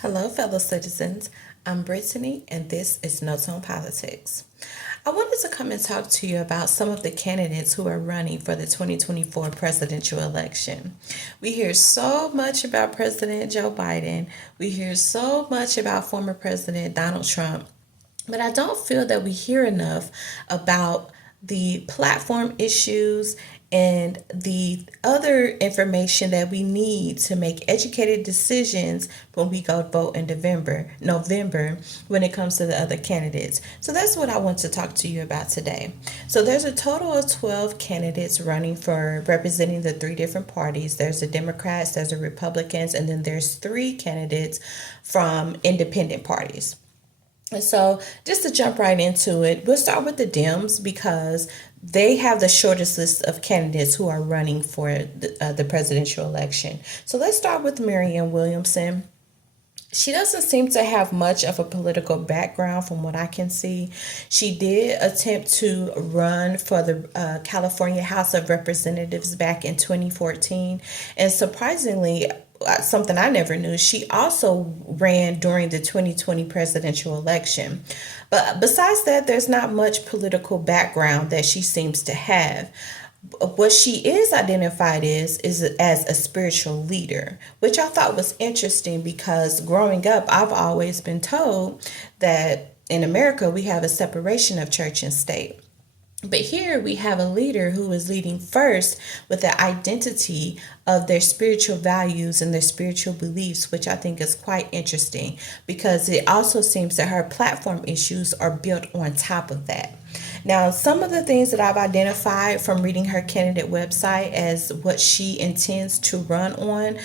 Hello, fellow citizens. I'm Brittany, and this is Notes on Politics. I wanted to come and talk to you about some of the candidates who are running for the 2024 presidential election. We hear so much about President Joe Biden, we hear so much about former President Donald Trump, but I don't feel that we hear enough about the platform issues and the other information that we need to make educated decisions when we go vote in November when it comes to the other candidates. So that's what I want to talk to you about today. So there's a total of 12 candidates running for representing the three different parties. There's the Democrats, there's the Republicans, and then there's three candidates from independent parties. And so, just to jump right into it, we'll start with the Dems because they have the shortest list of candidates who are running for the presidential election. So, let's start with Marianne Williamson. She doesn't seem to have much of a political background from what I can see. She did attempt to run for the California House of Representatives back in 2014. And surprisingly, something I never knew, she also ran during the 2020 presidential election. But besides that, there's not much political background that she seems to have. What she is identified is as a spiritual leader, which I thought was interesting because growing up, I've always been told that in America we have a separation of church and state. But here we have a leader who is leading first with the identity of their spiritual values and their spiritual beliefs, which I think is quite interesting because it also seems that her platform issues are built on top of that. Now, some of the things that I've identified from reading her candidate website as what she intends to run on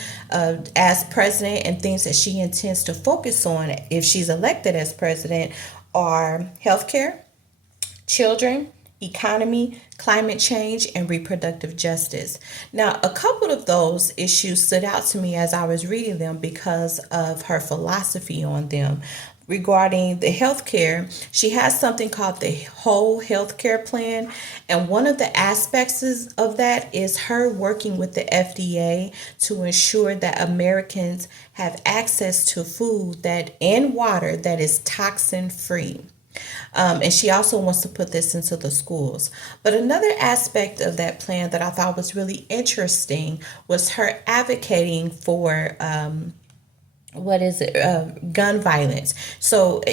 as president and things that she intends to focus on if she's elected as president are healthcare, children, economy, climate change, and reproductive justice. Now, a couple of those issues stood out to me as I was reading them because of her philosophy on them. Regarding the healthcare, she has something called the whole healthcare plan, and one of the aspects of that is her working with the FDA to ensure that Americans have access to food that and water that is toxin free. And she also wants to put this into the schools. But another aspect of that plan that I thought was really interesting was her advocating for gun violence. So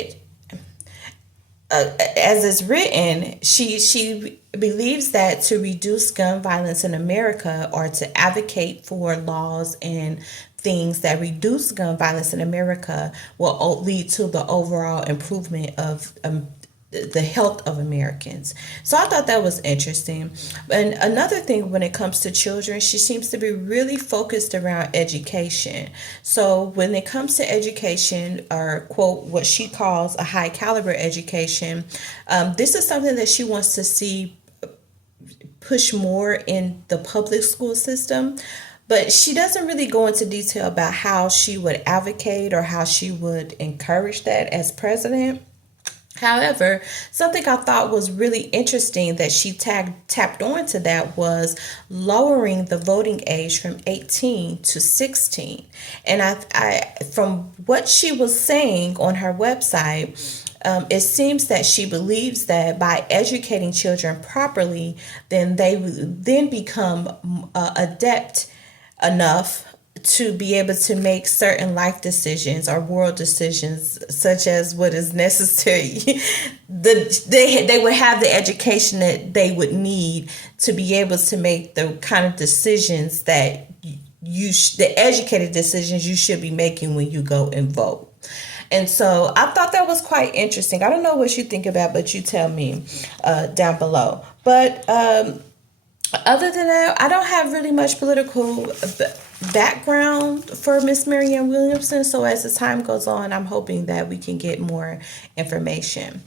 as it's written, she believes that to reduce gun violence in America or to advocate for laws and things that reduce gun violence in America will lead to the overall improvement of the health of Americans. So I thought that was interesting. And another thing when it comes to children, she seems to be really focused around education. So when it comes to education, or quote, what she calls a high caliber education, this is something that she wants to see push more in the public school system. But she doesn't really go into detail about how she would advocate or how she would encourage that as president. However, something I thought was really interesting that she tapped onto that was lowering the voting age from 18 to 16. And I from what she was saying on her website, it seems that she believes that by educating children properly, then they would then become adept enough to be able to make certain life decisions or world decisions, such as what is necessary. They would have the education that they would need to be able to make the kind of decisions that the educated decisions you should be making when you go and vote. And so I thought that was quite interesting. I don't know what you think about, but you tell me down below. But other than that, I don't have really much political background for Miss Marianne Williamson. So as the time goes on, I'm hoping that we can get more information.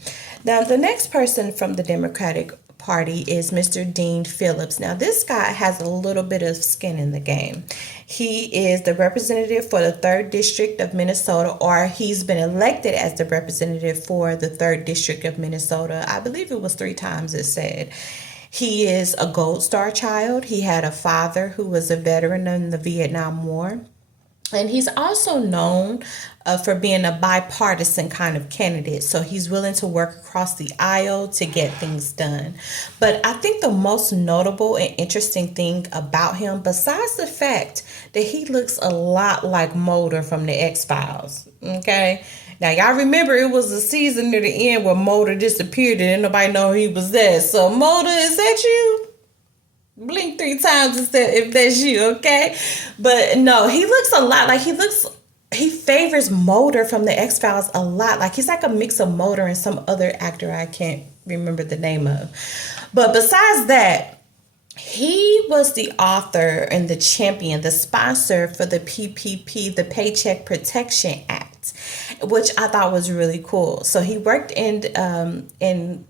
Now, the next person from the Democratic Party is Mr. Dean Phillips. Now, this guy has a little bit of skin in the game. He is the representative for the 3rd District of Minnesota, or he's been elected as the representative for the 3rd District of Minnesota. I believe it was 3 times it said. He is a Gold Star child. He had a father who was a veteran in the Vietnam War. And he's also known for being a bipartisan kind of candidate. So he's willing to work across the aisle to get things done. But I think the most notable and interesting thing about him, besides the fact that he looks a lot like Mulder from the X-Files, okay? Now, y'all remember it was a season near the end where Mulder disappeared and nobody know he was there. So, Mulder, is that you? Blink 3 times if that's you, okay? But no, he looks a lot like he favors Mulder from the X-Files a lot. Like he's like a mix of Mulder and some other actor I can't remember the name of. But besides that, he was the author and the champion, the sponsor for the PPP, the Paycheck Protection Act, which I thought was really cool. So he worked in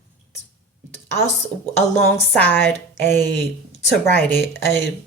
also alongside to write it, a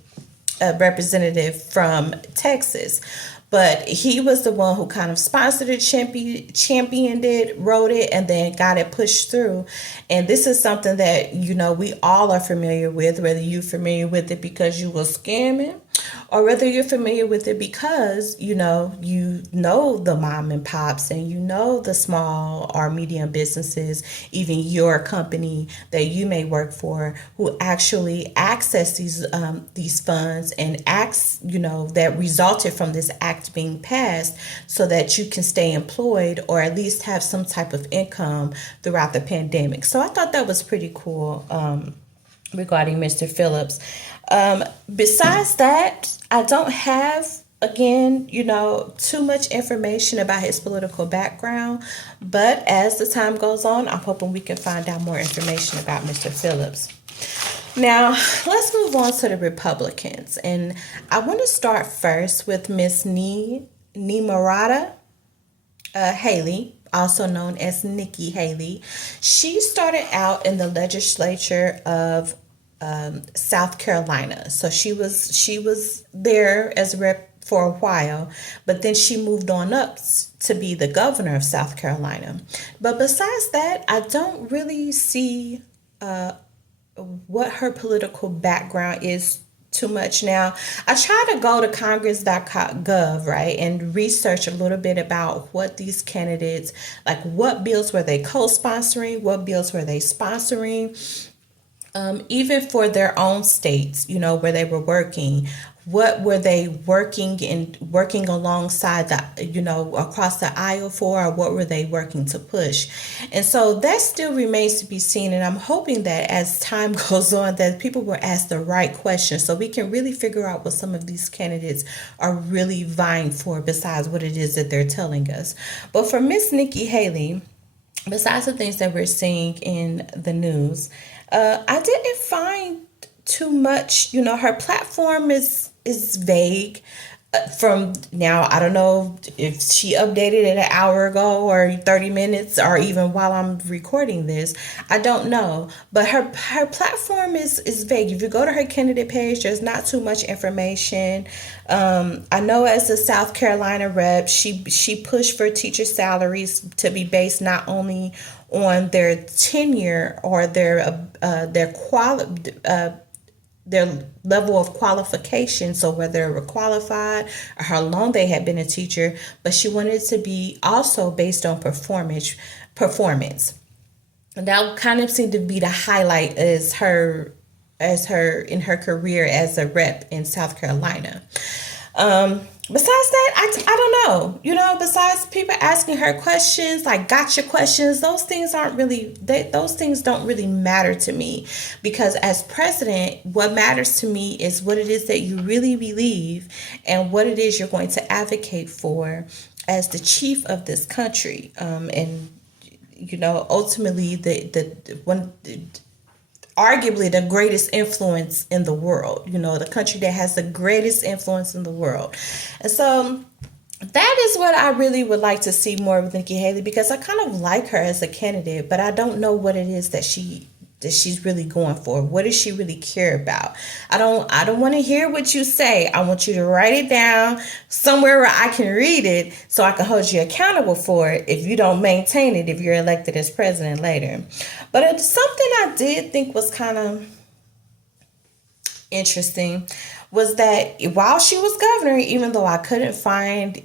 representative from Texas. But he was the one who kind of sponsored it, championed it, wrote it, and then got it pushed through. And this is something that, we all are familiar with, whether you're familiar with it because you were scamming or whether you're familiar with it because, you know the mom and pops and the small or medium businesses, even your company that you may work for, who actually access these funds and acts, that resulted from this act being passed so that you can stay employed or at least have some type of income throughout the pandemic. So I thought that was pretty cool regarding Mr. Phillips. Besides that, I don't have, again, too much information about his political background. But as the time goes on, I'm hoping we can find out more information about Mr. Phillips. Now, let's move on to the Republicans. And I want to start first with Miss Nimrata Haley, also known as Nikki Haley. She started out in the legislature of South Carolina. So she was there as a rep for a while, but then she moved on up to be the governor of South Carolina. But besides that, I don't really see what her political background is too much. Now, I try to go to congress.gov, right, and research a little bit about what these candidates, like what bills were they co-sponsoring, what bills were they sponsoring, even for their own states, where they were working. What were they working alongside across the aisle for, or what were they working to push? And so that still remains to be seen. And I'm hoping that as time goes on, that people will ask the right questions so we can really figure out what some of these candidates are really vying for besides what it is that they're telling us. But for Miss Nikki Haley, besides the things that we're seeing in the news, I didn't find too much. Her platform is vague. From now, I don't know if she updated it an hour ago or 30 minutes or even while I'm recording this. I don't know. But her platform is vague. If you go to her candidate page, there's not too much information. I know as a South Carolina rep, she pushed for teacher salaries to be based not only on their tenure or their level of qualification, so whether they were qualified or how long they had been a teacher, but she wanted it to be also based on performance. And that kind of seemed to be the highlight as her in her career as a rep in South Carolina. Besides that, I don't know. Besides people asking her questions, like gotcha questions, those things don't really matter to me, because as president, what matters to me is what it is that you really believe and what it is you're going to advocate for as the chief of this country. And ultimately arguably the greatest influence in the world, the country that has the greatest influence in the world. And so that is what I really would like to see more of Nikki Haley, because I kind of like her as a candidate, but I don't know what it is that she's really going for. What does she really care about? I don't want to hear what you say. I want you to write it down somewhere where I can read it so I can hold you accountable for it if you don't maintain it, if you're elected as president later. But it's something I did think was kind of interesting was that while she was governor, even though I couldn't find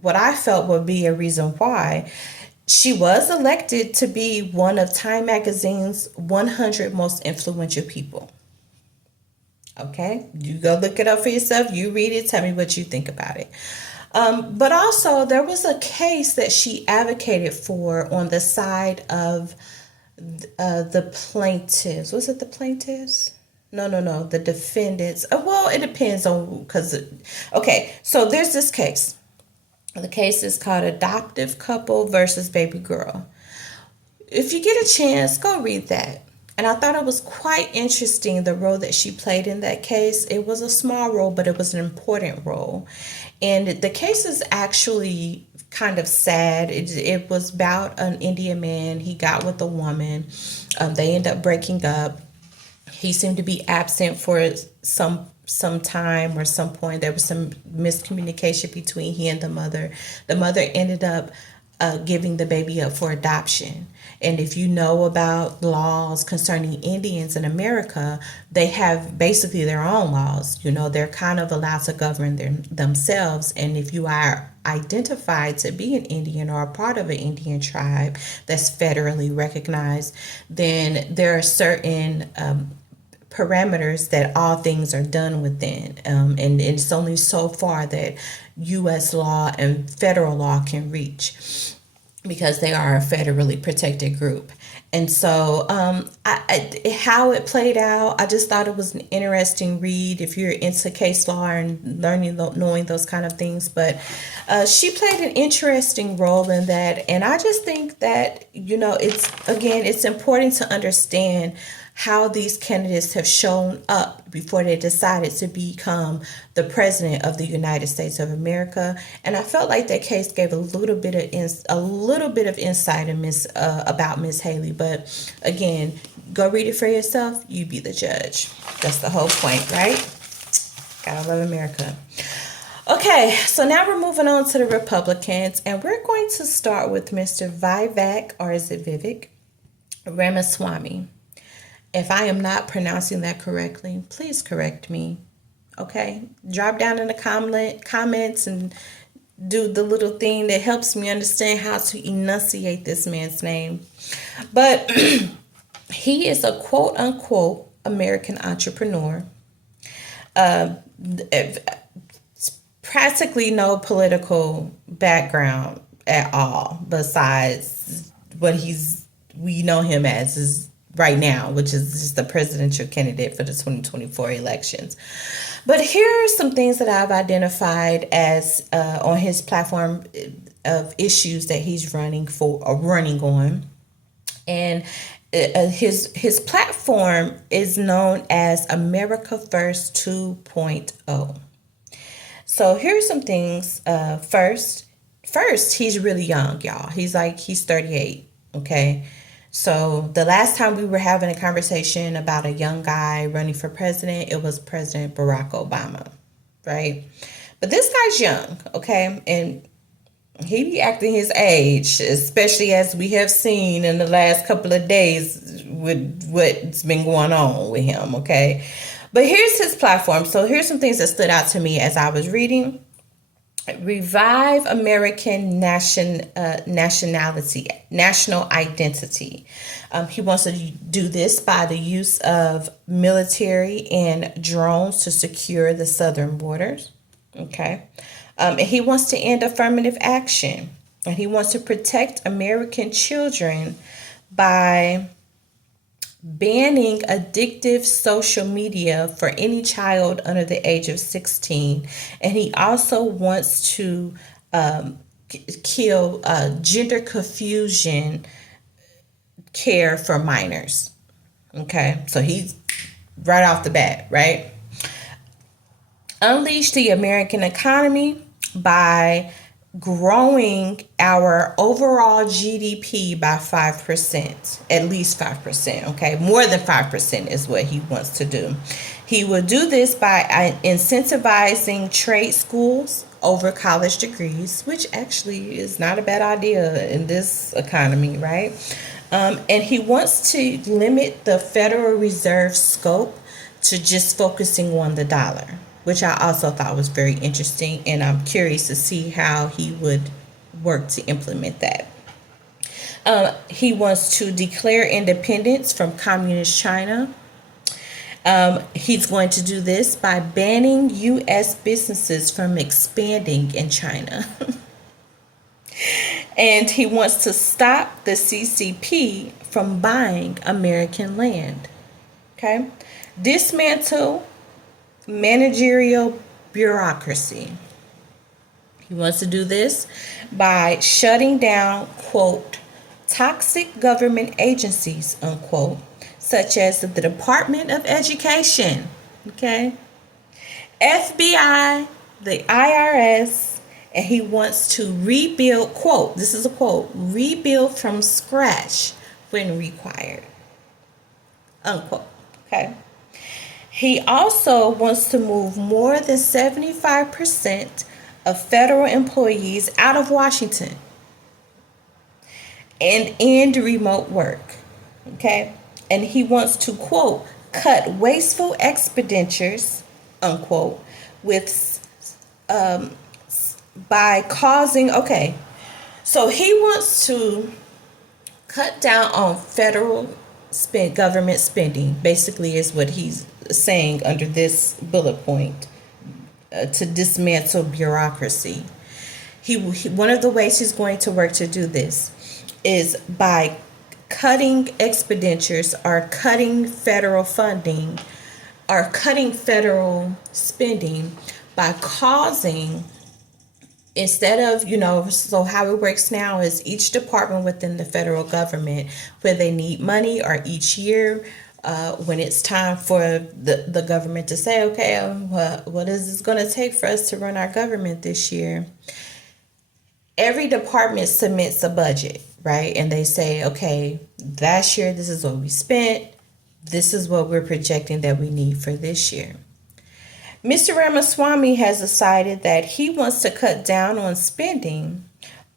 what I felt would be a reason why, she was elected to be one of Time Magazine's 100 most influential people. Okay, you go look it up for yourself. You read it. Tell me what you think about it. But also, there was a case that she advocated for on the side of the plaintiffs. Was it the plaintiffs? No, no, no. The defendants. Well, it depends on because. Okay, so there's this case. The case is called Adoptive Couple versus Baby Girl. If you get a chance, go read that. And I thought it was quite interesting the role that she played in that case. It was a small role, but it was an important role. And the case is actually kind of sad. It was about an Indian man. He got with a woman. They end up breaking up. He seemed to be absent for some time or some point. There was some miscommunication between he and the mother. The mother ended up giving the baby up for adoption. And if you know about laws concerning Indians in America, they have basically their own laws. You know, they're kind of allowed to govern themselves. And if you are identified to be an Indian or a part of an Indian tribe that's federally recognized, then there are certain parameters that all things are done within. And it's only so far that U.S. law and federal law can reach because they are a federally protected group. And so how it played out, I just thought it was an interesting read if you're into case law and knowing those kind of things. But she played an interesting role in that. And I just think that, it's important to understand how these candidates have shown up before they decided to become the president of the United States of America. And I felt like that case gave a little bit of insight about Miss Haley. But again, go read it for yourself. You be the judge. That's the whole point, right? Gotta love America. Okay, so now we're moving on to the Republicans, and we're going to start with Mr. Vivek, or is it Vivek Ramaswamy. If I am not pronouncing that correctly, please correct me. Okay? Drop down in the comments and do the little thing that helps me understand how to enunciate this man's name. But he is a quote unquote American entrepreneur. Practically no political background at all besides what we know him as is right now, which is just the presidential candidate for the 2024 elections. But here are some things that I've identified as on his platform of issues that he's running on. And his platform is known as America First 2.0. So here's some things. First, he's really young, y'all. He's 38, okay? So the last time we were having a conversation about a young guy running for president, it was President Barack Obama, right? But this guy's young, okay? And he be acting his age, especially as we have seen in the last couple of days with what's been going on with him, okay? But here's his platform. So here's some things that stood out to me as I was reading. Revive American national identity. He wants to do this by the use of military and drones to secure the southern borders. Okay. And he wants to end affirmative action. And he wants to protect American children by banning addictive social media for any child under the age of 16. And he also wants to kill gender confusion care for minors. Okay, so he's right off the bat, right? Unleash the American economy by growing our overall GDP by 5%, at least 5%, okay? More than 5% is what he wants to do. He will do this by incentivizing trade schools over college degrees, which actually is not a bad idea in this economy, right? And he wants to limit the Federal Reserve scope to just focusing on the dollar, which I also thought was very interesting, and I'm curious to see how he would work to implement that. He wants to declare independence from communist China. He's going to do this by banning U.S. businesses from expanding in China. And he wants to stop the CCP from buying American land. Okay? Dismantle managerial bureaucracy. He wants to do this by shutting down, quote, toxic government agencies, unquote, such as the Department of Education, okay, FBI, the IRS, and he wants to rebuild, quote, this is a quote, rebuild from scratch when required, unquote, okay. He also wants to move more than 75% of federal employees out of Washington and end remote work, okay? And he wants to, quote, cut wasteful expenditures, unquote, with, by causing, okay, so he wants to cut down on federal government spending, basically is what he's saying under this bullet point, to dismantle bureaucracy. He one of the ways he's going to work to do this is by cutting expenditures or cutting federal funding or cutting federal spending by causing, instead of, so how it works now is each department within the federal government, where they need money, or each year when it's time for the government to say, okay, what is this going to take for us to run our government this year? Every department submits a budget, right? And they say, okay, last year, this is what we spent. This is what we're projecting that we need for this year. Mr. Ramaswamy has decided that he wants to cut down on spending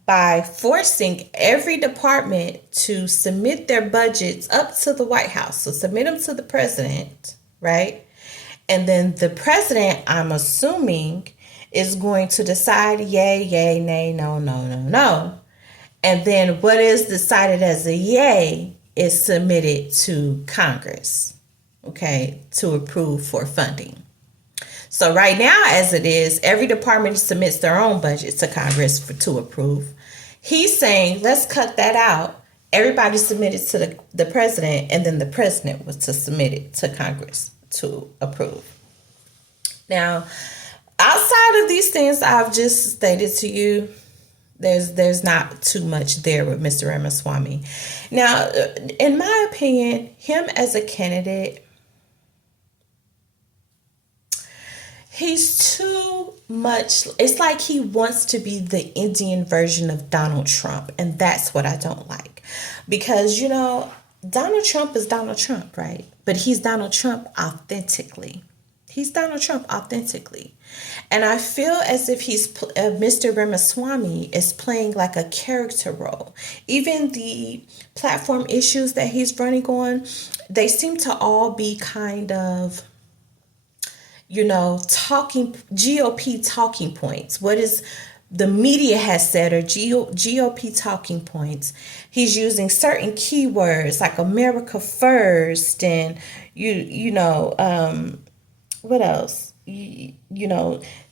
by forcing every department to submit their budgets up to the White House. So submit them to the president, right? And then the president, I'm assuming, is going to decide yay, yay, nay, no, no, no, no. And then what is decided as a yay is submitted to Congress, okay, to approve for funding. So right now, as it is, every department submits their own budget to Congress to approve. He's saying, let's cut that out. Everybody submitted to the president, and then the president was to submit it to Congress to approve. Now, outside of these things I've just stated to you, there's not too much there with Mr. Ramaswamy. Now, in my opinion, him as a candidate, he's too much. It's like he wants to be the Indian version of Donald Trump. And that's what I don't like. Because, Donald Trump is Donald Trump, right? But he's Donald Trump authentically. He's Donald Trump authentically. And I feel as if Mr. Ramaswamy is playing like a character role. Even the platform issues that he's running on, they seem to all be kind of, GOP talking points. What is the media has said are GOP talking points. He's using certain keywords like America First and, what else?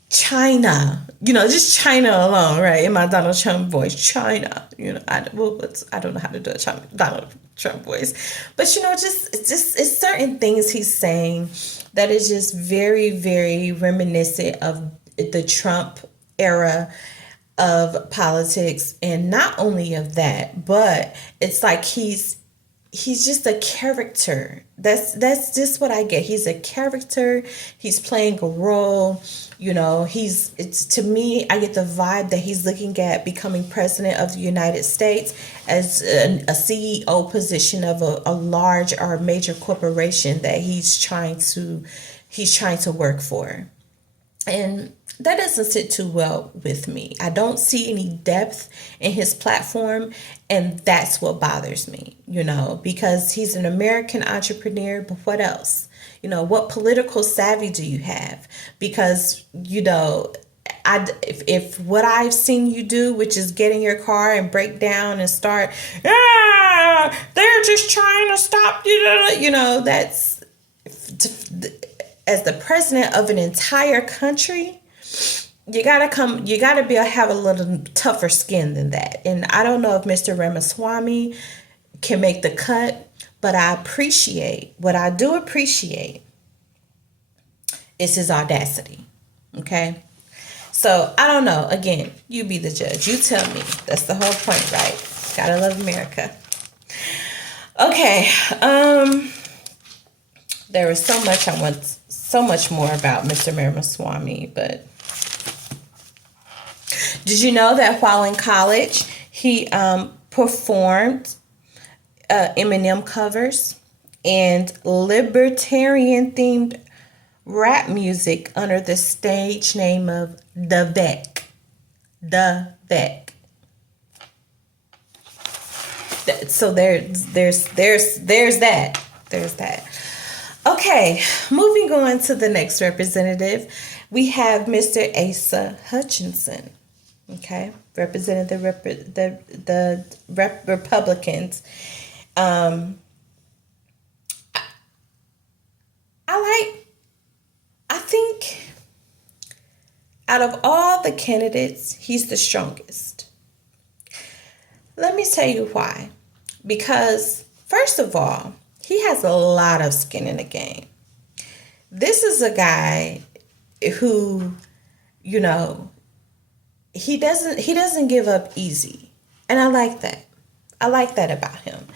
China, just China alone, right? In my Donald Trump voice, China, I don't know how to do a Donald Trump voice, but it's certain things he's saying that is just very, very reminiscent of the Trump era of politics. And not only of that, but it's like he's just a character. That's just what I get. He's a character. He's playing a role. To me, I get the vibe that he's looking at becoming president of the United States as a CEO position of a large or major corporation that he's trying to work for. And that doesn't sit too well with me. I don't see any depth in his platform, and that's what bothers me, because he's an American entrepreneur, but what else? What political savvy do you have? Because, if what I've seen you do, which is get in your car and break down and start, they're just trying to stop you, that's, as the president of an entire country, you gotta have a little tougher skin than that. And I don't know if Mr. Ramaswamy can make the cut, but what I do appreciate is his audacity. Okay. So I don't know. Again, you be the judge. You tell me. That's the whole point, right? Gotta love America. Okay. There was so much more about Mr. Ramaswamy, but did you know that while in college, he performed Eminem covers and libertarian-themed rap music under the stage name of Vivek. So there's that. There's that. Okay, moving on to the next representative, we have Mr. Asa Hutchinson. Okay, representing the Republicans. I think out of all the candidates, he's the strongest. Let me tell you why. Because, first of all, he has a lot of skin in the game. This is a guy who, he doesn't give up easy. And I like that. I like that about him.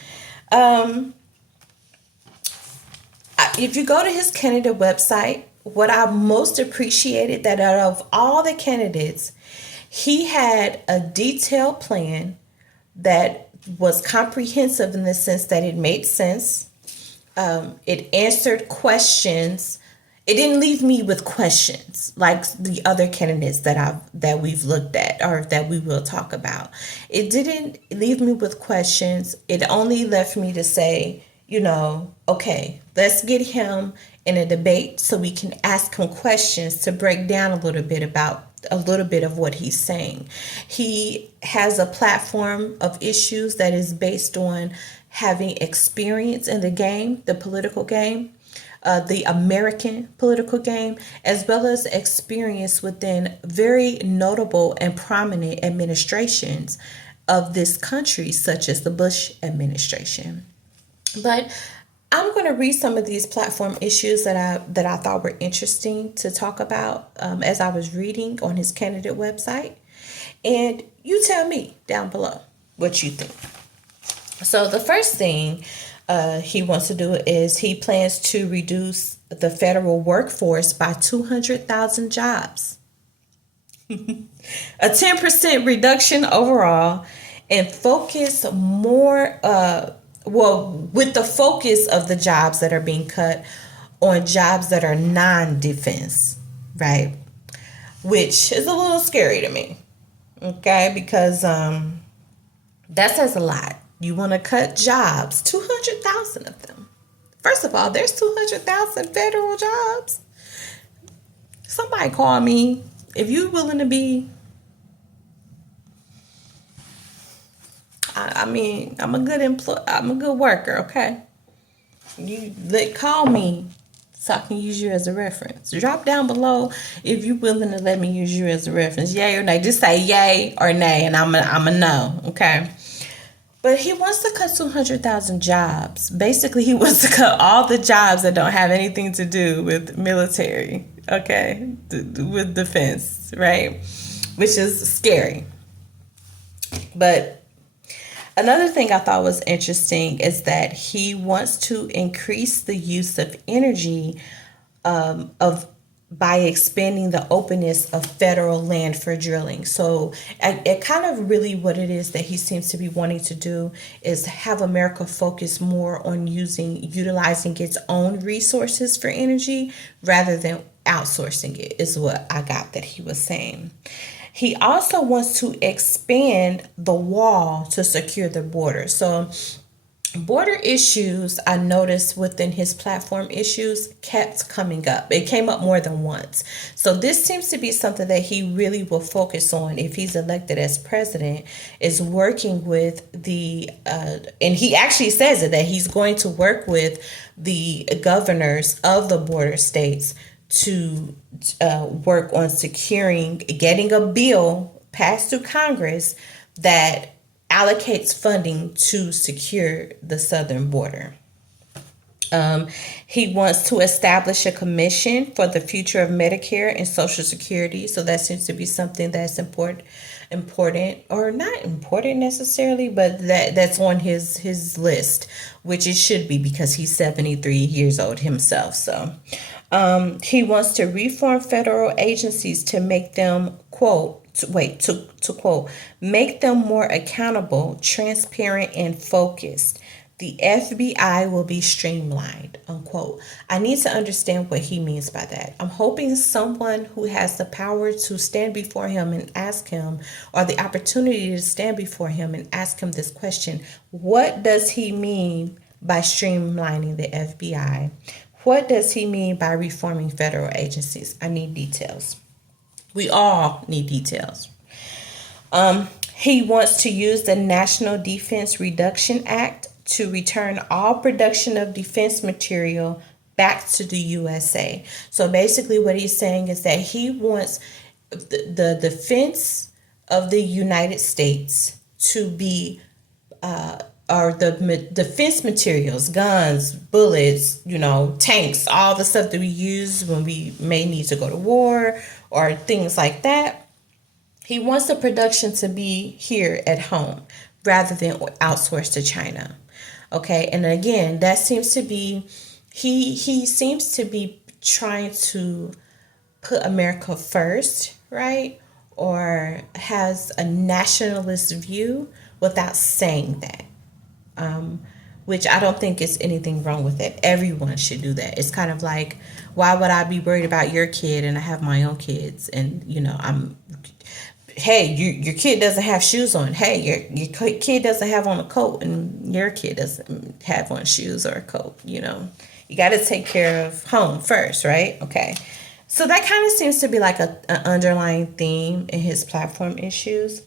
If you go to his candidate website, what I most appreciated that out of all the candidates, he had a detailed plan that was comprehensive in the sense that it made sense. It answered questions. It didn't leave me with questions like the other candidates that we've looked at or that we will talk about. It didn't leave me with questions. It only left me to say, okay, let's get him in a debate so we can ask him questions to break down a little bit of what he's saying. He has a platform of issues that is based on having experience in the game, the political game, the American political game, as well as experience within very notable and prominent administrations of this country, such as the Bush administration. But I'm going to read some of these platform issues that I thought were interesting to talk about as I was reading on his candidate website. And you tell me down below what you think. So the first thing he wants to do is he plans to reduce the federal workforce by 200,000 jobs. A 10% reduction overall, and focus more with the focus of the jobs that are being cut on jobs that are non-defense, right? Which is a little scary to me, okay? Because that says a lot. You want to cut jobs, 200,000 of them. First of all, there's 200,000 federal jobs. Somebody call me if you're willing to be. I'm a good worker, okay? Call me so I can use you as a reference. Drop down below if you're willing to let me use you as a reference. Yay or nay. Just say yay or nay, and I'm a no, okay? But he wants to cut 200,000 jobs. Basically, he wants to cut all the jobs that don't have anything to do with military, okay? With defense, right? Which is scary. But another thing I thought was interesting is that he wants to increase the use of energy by expanding the openness of federal land for drilling. So it kind of really what it is that he seems to be wanting to do is have America focus more on utilizing its own resources for energy rather than outsourcing it, is what I got that he was saying. He also wants to expand the wall to secure the border. So border issues, I noticed within his platform issues, kept coming up. It came up more than once. So this seems to be something that he really will focus on if he's elected as president, is working with and he actually says it, that he's going to work with the governors of the border states to work on getting a bill passed through Congress that allocates funding to secure the southern border. He wants to establish a commission for the future of Medicare and Social Security. So that seems to be something that's important, or not important necessarily, but that's on his list, which it should be because he's 73 years old himself. So he wants to reform federal agencies to make them, quote, to quote, make them more accountable, transparent, and focused. The FBI will be streamlined, unquote. I need to understand what he means by that. I'm hoping someone who has the power to stand before him and ask him, or the opportunity to stand before him and ask him this question: what does he mean by streamlining the FBI? What does he mean by reforming federal agencies? I need details. We all need details. He wants to use the National Defense Reduction Act to return all production of defense material back to the USA. So basically what he's saying is that he wants the defense of the United States to be or the defense materials, guns, bullets, tanks, all the stuff that we use when we may need to go to war or things like that. He wants the production to be here at home rather than outsourced to China. Okay, and again, that seems to be, he seems to be trying to put America first, right? Or has a nationalist view without saying that. Which I don't think is anything wrong with it. Everyone should do that. It's kind of like, why would I be worried about your kid and I have my own kids? And hey, your kid doesn't have shoes on. Hey, your kid doesn't have on a coat, and your kid doesn't have on shoes or a coat. You got to take care of home first, right? Okay. So that kind of seems to be like an underlying theme in his platform issues.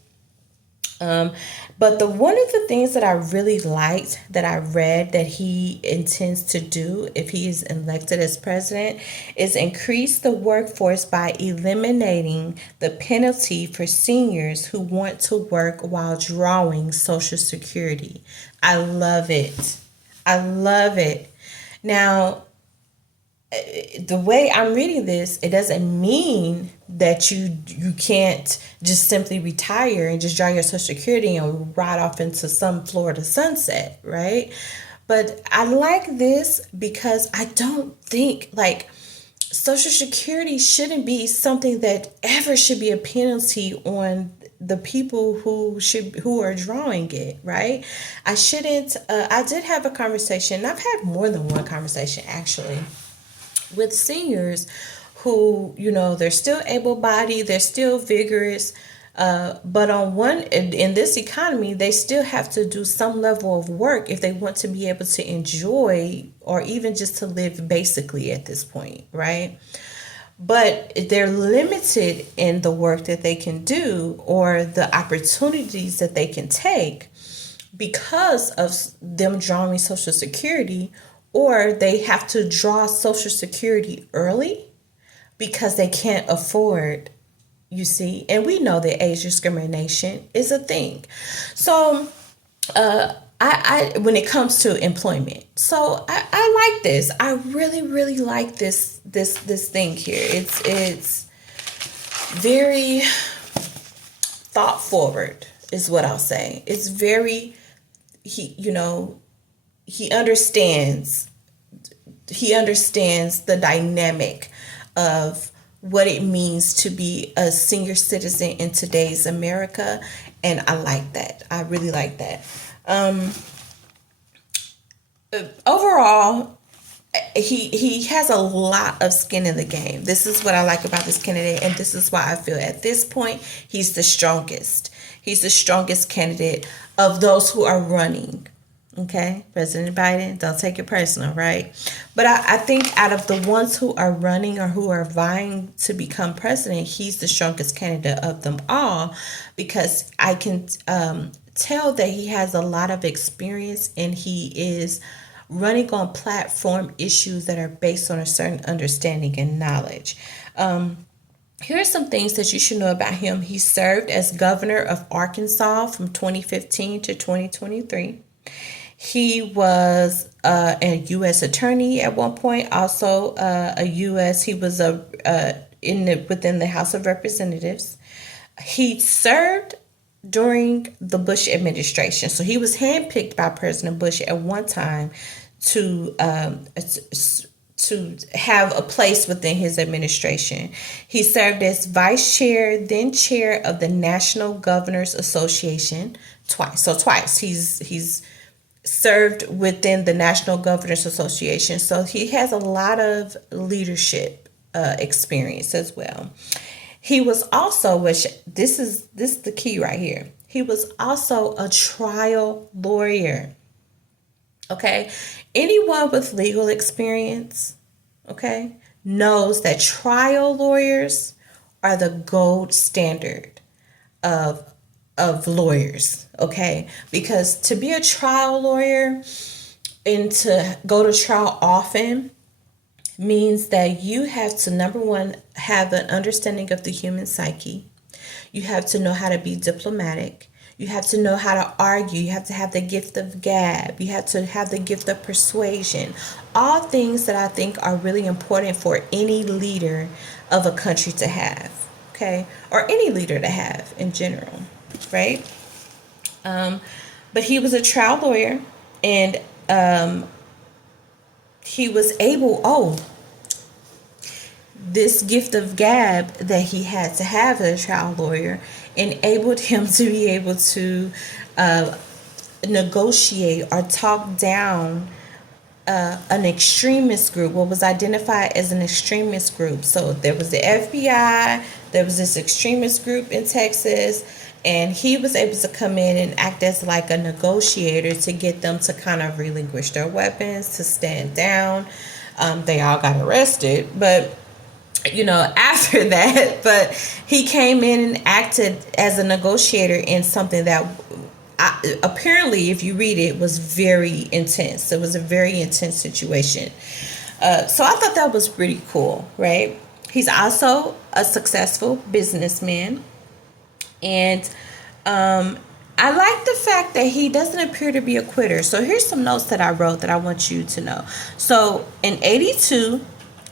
But one of the things that I really liked that I read that he intends to do if he is elected as president is increase the workforce by eliminating the penalty for seniors who want to work while drawing Social Security. I love it. I love it. Now, the way I'm reading this, it doesn't mean that you can't just simply retire and just draw your Social Security and ride off into some Florida sunset, right? But I like this because I don't think Social Security shouldn't be something that ever should be a penalty on the people who are drawing it, right? I did have a conversation. I've had more than one conversation actually with seniors who, they're still able-bodied, they're still vigorous, but in this economy, they still have to do some level of work if they want to be able to enjoy or even just to live basically at this point, right? But they're limited in the work that they can do or the opportunities that they can take because of them drawing Social Security, or they have to draw Social Security early because they can't afford, you see. And we know that age discrimination is a thing. So I when it comes to employment, so I like this. I really, really like this thing here. It's very thought forward is what I'll say. It's very, he understands the dynamic of what it means to be a senior citizen in today's America, and I like that. I really like that. Overall, he has a lot of skin in the game. This is what I like about this candidate, and this is why I feel at this point he's the strongest. He's the strongest candidate of those who are running. Okay, President Biden, don't take it personal, right? But I think out of the ones who are running or who are vying to become president, he's the strongest candidate of them all, because I can tell that he has a lot of experience and he is running on platform issues that are based on a certain understanding and knowledge. Here are some things that you should know about him. He served as governor of Arkansas from 2015 to 2023. He was a U.S. attorney at one point. Also, he was within the House of Representatives. He served during the Bush administration, so he was handpicked by President Bush at one time to have a place within his administration. He served as vice chair, then chair of the National Governors Association twice. So twice he's served within the National Governors Association. So he has a lot of leadership experience as well. He was also, which this is the key right here. He was also a trial lawyer. Okay, anyone with legal experience, okay, knows that trial lawyers are the gold standard of lawyers, okay? Because to be a trial lawyer and to go to trial often means that you have to, number one, have an understanding of the human psyche. You have to know how to be diplomatic. You have to know how to argue. You have to have the gift of gab. You have to have the gift of persuasion. All things that I think are really important for any leader of a country to have, okay? Or any leader to have in general, right? But he was a trial lawyer, and he was able, this gift of gab that he had to have as a trial lawyer enabled him to be able to negotiate or talk down an extremist group, what was identified as an extremist group. So there was the FBI, there was this extremist group in Texas, and he was able to come in and act as like a negotiator to get them to kind of relinquish their weapons, to stand down. They all got arrested, but after that, but he came in and acted as a negotiator in something that apparently, if you read it, was very intense. It was a very intense situation. So I thought that was pretty cool, right? He's also a successful businessman. And I like the fact that he doesn't appear to be a quitter. So here's some notes that I wrote that I want you to know. So in 1982,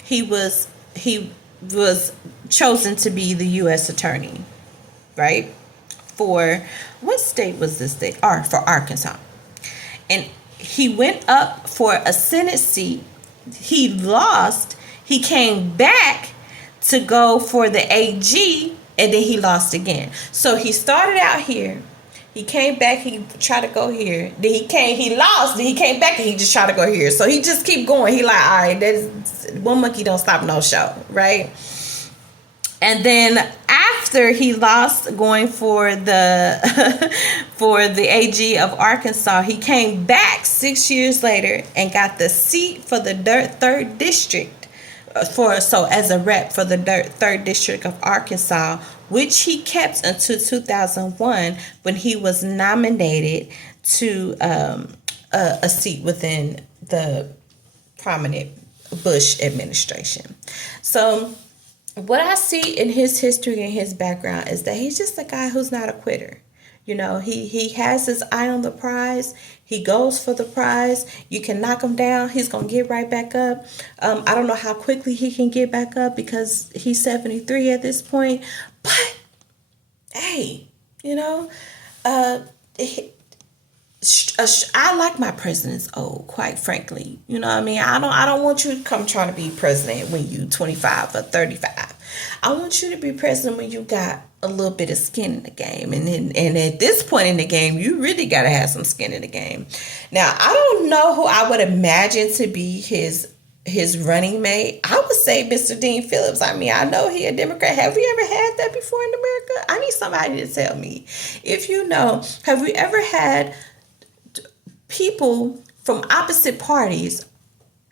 he was chosen to be the U.S. attorney, right? For what state was this state? For Arkansas. And he went up for a Senate seat. He lost. He came back to go for the AG, and then he lost again. So he started out here. He came back, he tried to go here. Then he lost, then he came back and he just tried to go here. So he just keep going. He like, all right, there's one monkey don't stop no show, right? And then after he lost going for the for the AG of Arkansas, he came back 6 years later and got the seat for the 3rd district as a rep for the 3rd district of Arkansas, which he kept until 2001 when he was nominated to a seat within the prominent Bush administration. So what I see in his history and his background is that he's just a guy who's not a quitter. He has his eye on the prize. He goes for the prize. You can knock him down, he's going to get right back up. I don't know how quickly he can get back up because he's 73 at this point. But, hey, I like my presidents old, quite frankly. You know what I mean? I don't want you to come trying to be president when you 25 or 35. I want you to be president when you got a little bit of skin in the game. And at this point in the game, you really got to have some skin in the game. Now, I don't know who I would imagine to be his his running mate, I would say Mr. Dean Phillips. I mean, I know he a Democrat. Have we ever had that before in America? I need somebody to tell me. If you know, have we ever had people from opposite parties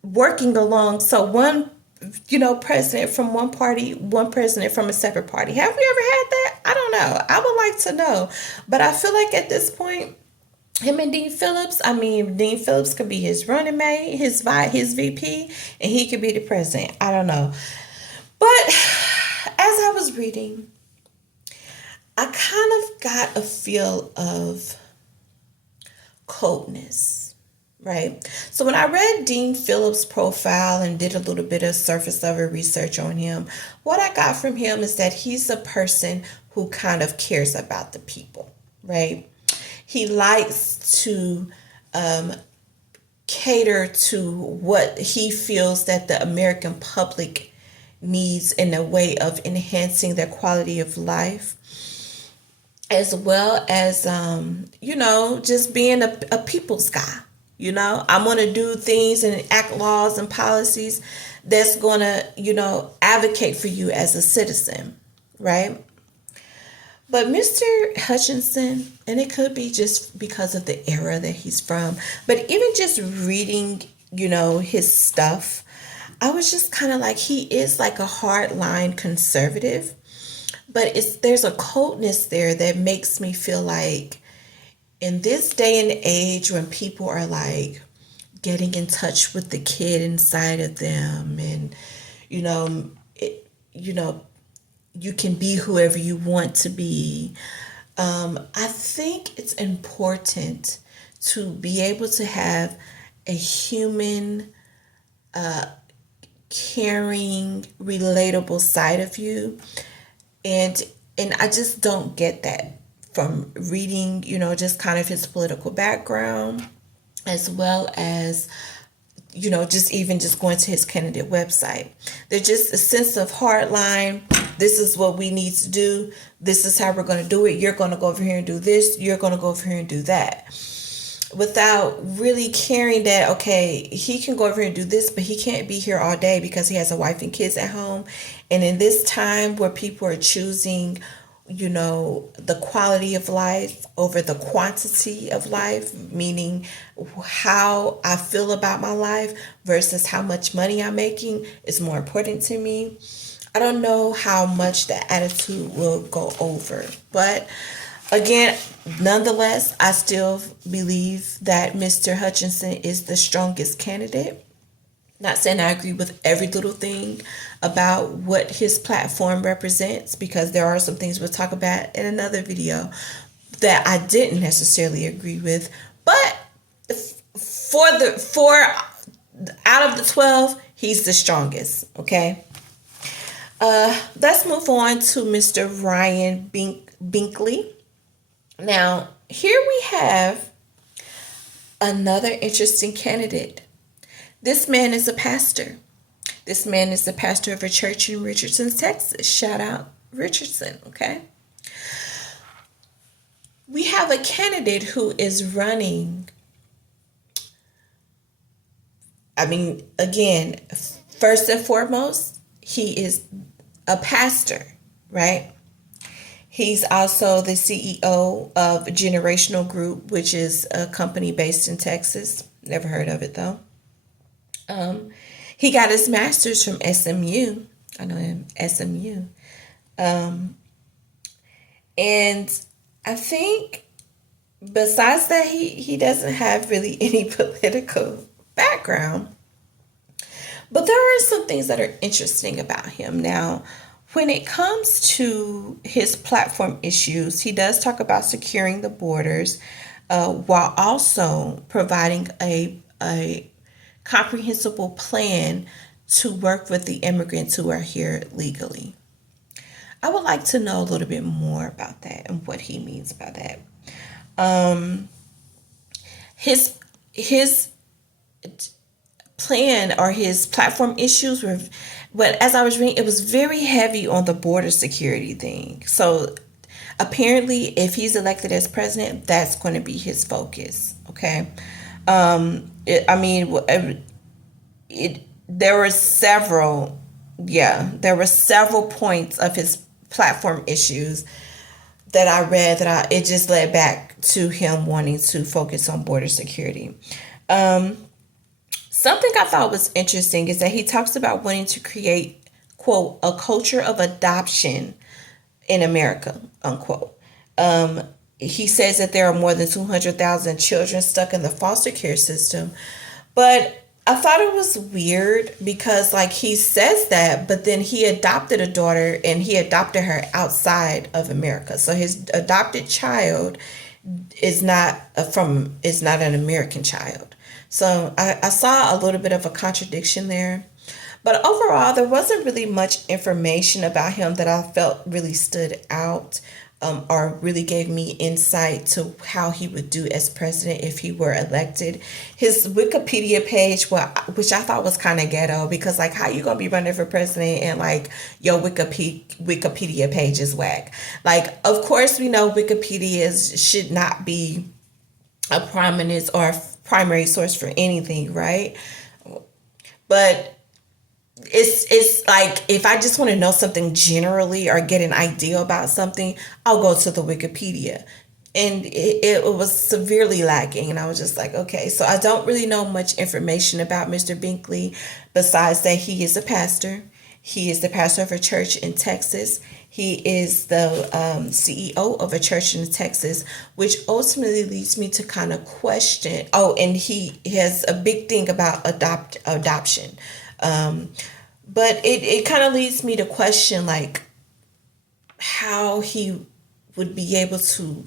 working along? So one, president from one party, one president from a separate party. Have we ever had that? I don't know. I would like to know. But I feel like at this point, him and Dean Phillips, I mean, Dean Phillips could be his running mate, his VP, and he could be the president. I don't know. But as I was reading, I kind of got a feel of coldness, right? So when I read Dean Phillips' profile and did a little bit of surface level research on him, what I got from him is that he's a person who kind of cares about the people, right? He likes to cater to what he feels that the American public needs in a way of enhancing their quality of life, as well as, just being a people's guy. I'm going to do things and act laws and policies that's going to, advocate for you as a citizen, right? But Mr. Hutchinson, and it could be just because of the era that he's from, but even just reading, his stuff, I was just kind of like, he is like a hardline conservative, but there's a coldness there that makes me feel like in this day and age when people are like getting in touch with the kid inside of them and, you can be whoever you want to be. I think it's important to be able to have a human, caring, relatable side of you. And I just don't get that from reading, just kind of his political background, as well as just going to his candidate website. There's just a sense of hardline. This is what we need to do. This is how we're going to do it. You're going to go over here and do this. You're going to go over here and do that. Without really caring that, okay, he can go over here and do this, but he can't be here all day because he has a wife and kids at home. And in this time where people are choosing, the quality of life over the quantity of life, meaning how I feel about my life versus how much money I'm making is more important to me. I don't know how much that attitude will go over. But again, nonetheless, I still believe that Mr. Hutchinson is the strongest candidate. Not saying I agree with every little thing about what his platform represents, because there are some things we'll talk about in another video that I didn't necessarily agree with. But for out of the 12, he's the strongest. Okay. Let's move on to Mr. Ryan Binkley. Now, here we have another interesting candidate. This man is a pastor. This man is the pastor of a church in Richardson, Texas. Shout out Richardson, okay? We have a candidate who is running. I mean, again, first and foremost, he is a pastor, right? He's also the CEO of Generational Group, which is a company based in Texas. Never heard of it, though. He got his master's from SMU. I know him, SMU. And I think besides that, he doesn't have really any political background. But there are some things that are interesting about him. Now, when it comes to his platform issues, he does talk about securing the borders while also providing a comprehensible plan to work with the immigrants who are here legally. I would like to know a little bit more about that and what he means by that. His plan or his platform issues were, but as I was reading, it was very heavy on the border security thing. So apparently, if he's elected as president, that's going to be his focus. Okay. there were several, there were several points of his platform issues that I read it just led back to him wanting to focus on border security. Um, Something I thought was interesting is that he talks about wanting to create, quote, a culture of adoption in America, unquote. Um, he says that there are more than 200,000 children stuck in the foster care system. But I thought it was weird because, like, he says that, but then he adopted a daughter and he adopted her outside of America. So his adopted child is not an American child. So I saw a little bit of a contradiction there. But overall, there wasn't really much information about him that I felt really stood out, or really gave me insight to how he would do as president if he were elected. His Wikipedia page, which I thought was kind of ghetto, because like, how you gonna be running for president and like your Wikipedia page is whack? Like, of course we know Wikipedia should not be a prominent or primary source for anything, right? But it's like, if I just want to know something generally or get an idea about something, I'll go to the Wikipedia. And it was severely lacking. And I was just like, okay, so I don't really know much information about Mr. Binkley besides that he is a pastor. He is the pastor of a church in Texas. He is the CEO of a church in Texas, which ultimately leads me to kind of question. Oh, and he has a big thing about adoption. But it kind of leads me to question, like, how he would be able to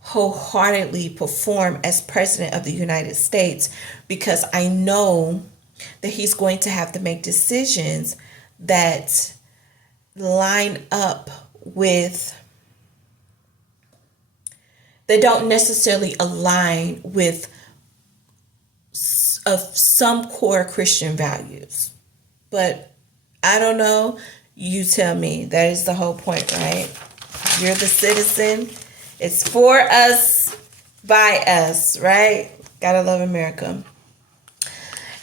wholeheartedly perform as president of the United States, because I know that he's going to have to make decisions that line up with, they don't necessarily align with of some core Christian values. But I don't know. You tell me. That is the whole point, right? You're the citizen. It's for us, by us, right? Gotta love America.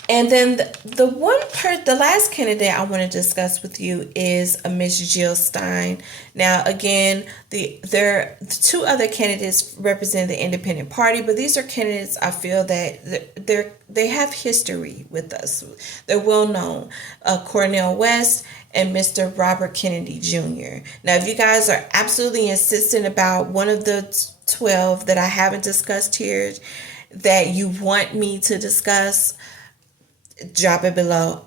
And then the last candidate I want to discuss with you is a Miss Jill Stein. Now, again, the two other candidates represent the Independent Party, but these are candidates I feel that they have history with us. They're well known. Cornel West and Mr. Robert Kennedy Jr. Now, if you guys are absolutely insistent about one of the 12 that I haven't discussed here that you want me to discuss, drop it below.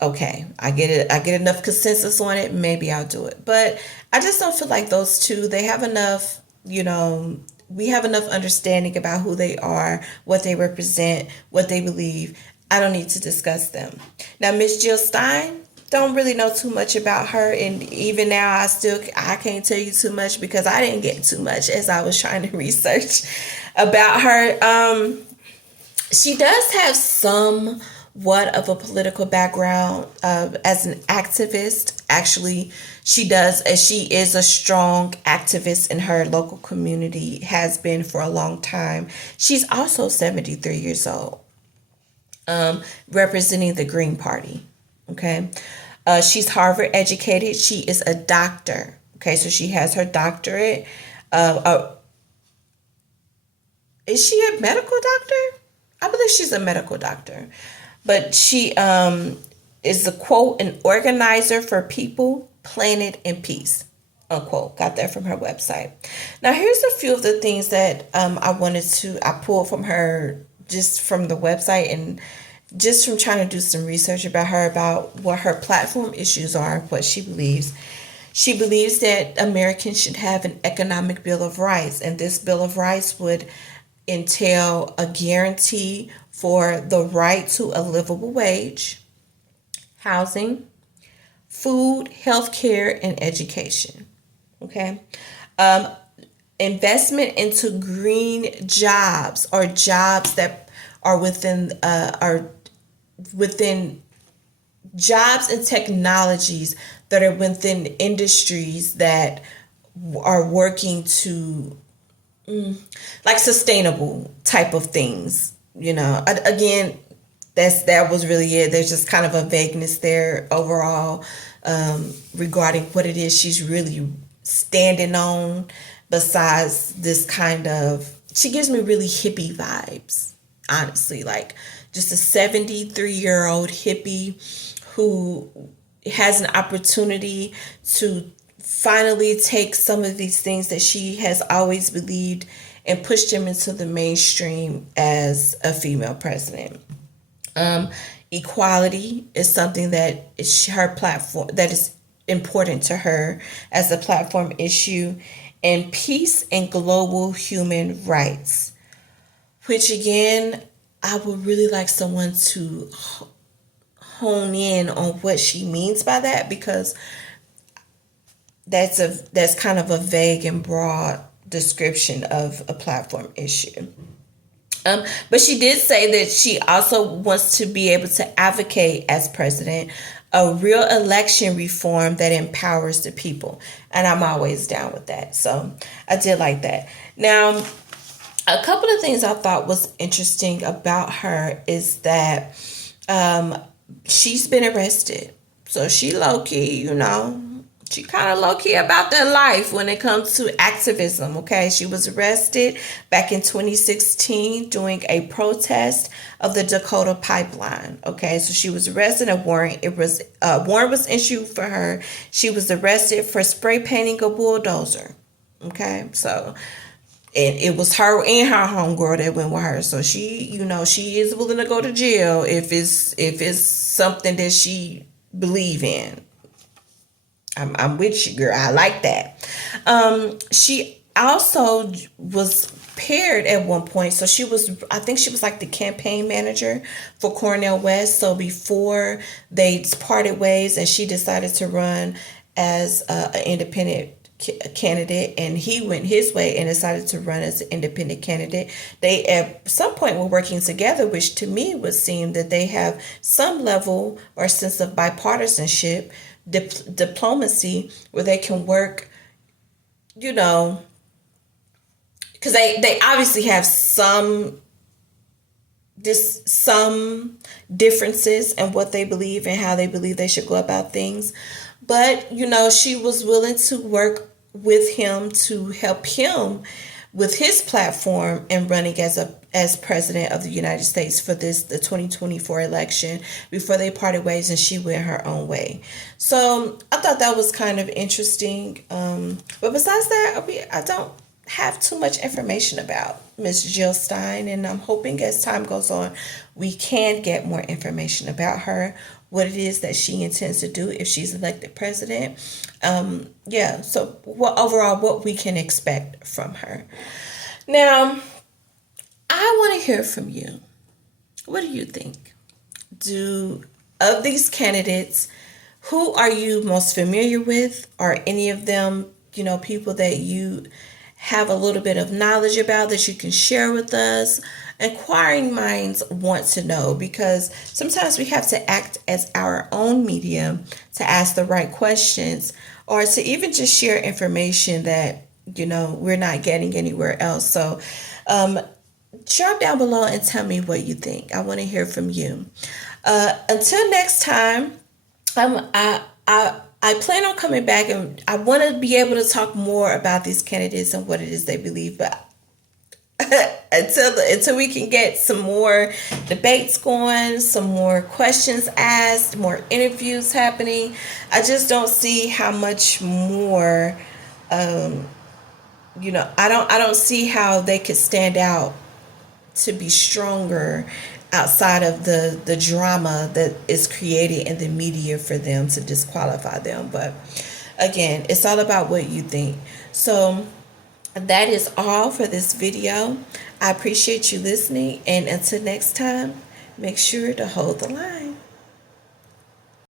Okay, I get it. I get enough consensus on it. Maybe I'll do it. But I just don't feel like those two, they have enough, we have enough understanding about who they are, what they represent, what they believe. I don't need to discuss them. Now, Miss Jill Stein, don't really know too much about her. And even now, I can't tell you too much because I didn't get too much as I was trying to research about her. She does have somewhat of a political background as an activist. Actually, she is a strong activist in her local community, has been for a long time. She's also 73 years old, representing the Green Party. Okay. She's Harvard educated. She is a doctor. Okay. So she has her doctorate. Is she a medical doctor? I believe she's a medical doctor. But she is a, quote, an organizer for people, planet, and peace, unquote. Got that from her website. Now, here's a few of the things that I pulled from her, just from the website and just from trying to do some research about her, about what her platform issues are, what she believes. She believes that Americans should have an economic Bill of Rights, and this Bill of Rights would entail a guarantee for the right to a livable wage, housing, food, health care, and education. Okay. Investment into green jobs, or jobs that are within jobs and technologies that are within industries that are working to like sustainable type of things. Again, that was really it. There's just kind of a vagueness there overall, regarding what it is she's really standing on, besides this kind of, she gives me really hippie vibes, honestly, like just a 73-year-old hippie who has an opportunity to finally take some of these things that she has always believed and push them into the mainstream as a female president. Equality is something that is her platform, that is important to her as a platform issue, and peace and global human rights, which again, I would really like someone to hone in on what she means by that, because that's kind of a vague and broad description of a platform issue. But she did say that she also wants to be able to advocate as president a real election reform that empowers the people. And I'm always down with that. So I did like that. Now, a couple of things I thought was interesting about her is that she's been arrested. So she low-key, she kind of low-key about their life when it comes to activism, okay? She was arrested back in 2016 doing a protest of the Dakota pipeline, okay? So she was arrested. A warrant was issued for her. She was arrested for spray painting a bulldozer, okay? So, and it was her and her homegirl that went with her. So she, she is willing to go to jail if it's something that she believe in. I'm with you, girl. I like that. She also was paired at one point. So I think she was like the campaign manager for Cornel West. So before they parted ways and she decided to run as an independent candidate, and he went his way and decided to run as an independent candidate, they at some point were working together, which to me would seem that they have some level or sense of bipartisanship, diplomacy, where they can work, because they obviously have some differences in what they believe and how they believe they should go about things. But, she was willing to work with him to help him with his platform and running as president of the United States for the 2024 election before they parted ways and she went her own way. So I thought that was kind of interesting. But besides that, I don't have too much information about Miss Jill Stein, and I'm hoping as time goes on, we can get more information about her, what it is that she intends to do if she's elected president. So what we can expect from her. Now, I want to hear from you. What do you think? Of these candidates, who are you most familiar with? Are any of them, people that you have a little bit of knowledge about that you can share with us? Inquiring minds want to know, because sometimes we have to act as our own medium to ask the right questions, or to even just share information that, we're not getting anywhere else. So drop down below and tell me what you think. I want to hear from you. Until next time, I plan on coming back, and I want to be able to talk more about these candidates and what it is they believe. But until we can get some more debates going, some more questions asked, more interviews happening, I just don't see how much more. I don't see how they could stand out to be stronger outside of the drama that is created in the media for them to disqualify them. But again, it's all about what you think. So that is all for this video. I appreciate you listening, and until next time, make sure to hold the line.